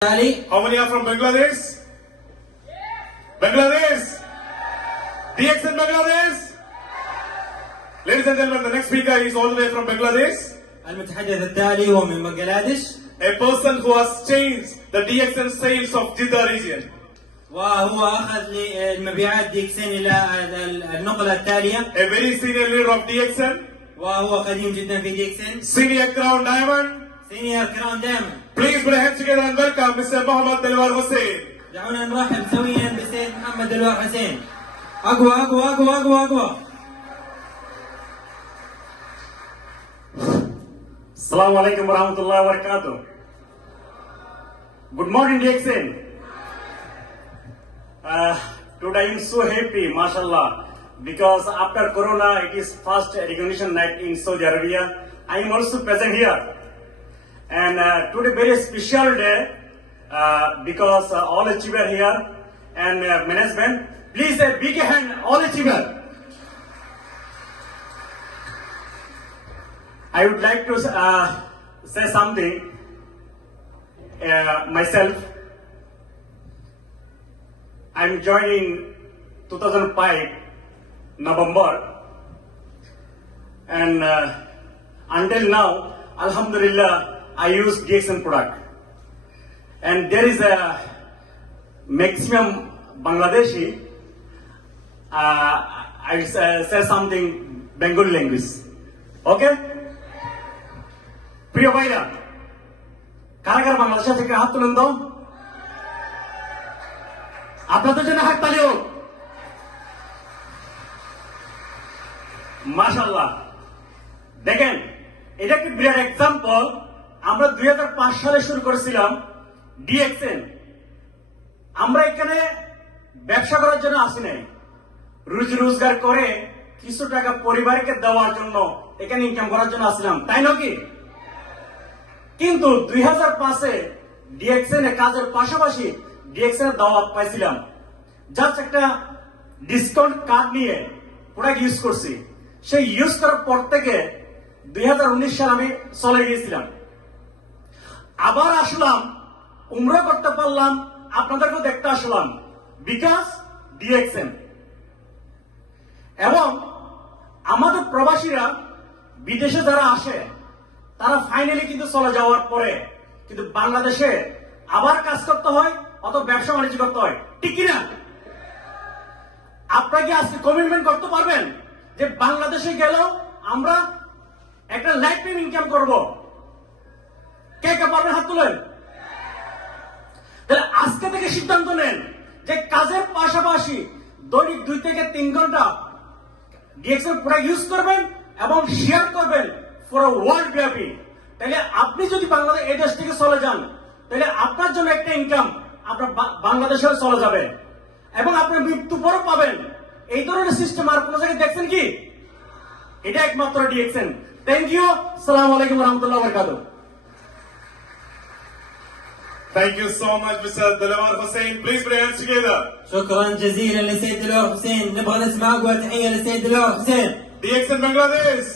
How many are from Bangladesh? Bangladesh? DX in Bangladesh? Ladies and gentlemen, the next speaker is all the way from Bangladesh. المتحدث التالي هو من بنغلاديش A person who has changed the DXN sales of Jeddah region. وهو أخذ المبيعات ديكسن إلى النقلة التالية A very senior leader of DXN. وهو قديم جدا في ديكسن Senior Crown Diamond. سينيور كراون دائما. Please put your hands together and welcome Mr. Mohammad Delwar Hussain. دعونا نرحب سويا بسيد محمد دلوار حسين. أقوى أقوى أقوى أقوى أقوى. Assalamu alaikum warahmatullahi wabarakatuh. Good morning, DXN. Today I am so happy, mashallah, because after Corona, it is first recognition night in Saudi Arabia. I am also present here. And today very special day because all achiever here and management. Please a big hand, all achiever. I would like to say something myself. I'm joining 2005 November, and until now, Alhamdulillah, I use DXN product. And there is a maximum Bangladeshi. I will say something Bengali language. Okay? প্রিয় ভাইরা, কারা কারা বাংলাদেশ থেকে হাত তুলেন তো? আপনাদের জন্য হাত তালি হোক। মাশাআল্লাহ। দেখেন, এটা কি বিরাট এক্সাম্পল। আমরা 2005 সালে শুরু করেছিলাম ডিএক্সএন। আমরা এখানে ব্যবসা করার জন্য আসি নাই, রুজি রোজগার করে কিছু টাকা পরিবারকে দেওয়ার জন্য এখানে ইনকাম করার জন্য আসছিলাম, তাই নাকি? কিন্তু 2005-এ ডিএক্সএন এ কাজের পাশাপাশি ডিএক্সএন এর দাওয়াত পাইছিলাম। জাস্ট একটা ডিসকাউন্ট কার্ড নিয়ে প্রোডাক্ট ইউজ করছি। সেই ইউজ করার পর থেকে 2019 সালে আমি চলে গিয়েছিলাম। আবার আসলাম, উমরা করতে পারলাম, আপনাদেরকেও দেখতে আসলাম, বিকজ ডিএক্সএন। এবং আমাদের প্রবাসীরা বিদেশে যারা আসে তারা ফাইনালি কিন্তু চলে যাওয়ার পরে কিন্তু বাংলাদেশে আবার কাজ করতে হয়, অত ব্যবসা বাণিজ্য করতে হয়, ঠিক কিনা? আপনারা কি আজকে কমিটমেন্ট করতে পারবেন যে বাংলাদেশে গেলেও আমরা একটা লাইফ টাইম ইনকাম করব? কে কে পারবেন হাত তুলেন। তাহলে আজকে থেকে সিদ্ধান্ত নেন যে কাজের পাশাপাশি দৈনিক 2 থেকে 3 ঘন্টা ডিএক্সএন প্রোডাক্ট ইউজ করবেন এবং শেয়ার করবেন ফর ওয়ার্ল্ড ব্যাপী। তাহলে আপনি যদি বাংলাদেশ এই দেশ থেকে চলে যান, তাহলে আপনার জন্য একটা ইনকাম আপনার বাংলাদেশে চলে যাবে এবং আপনি মৃত্যু পরও পাবেন। এই ধরনের সিস্টেম আর কোন জায়গায় দেখছেন কি? এটা একমাত্র ডিএক্সএন। Thank you. আসসালামু আলাইকুম ওয়া রাহমাতুল্লাহি ওয়া বারাকাতুহু। Thank you so much, Mr. Delwar Hussain. Please put your hands together. شكرا جزيلا لسيد دلوار حسين. نبغى نسمع أقوى تحية لسيد دلوار حسين. DXN Bangladesh.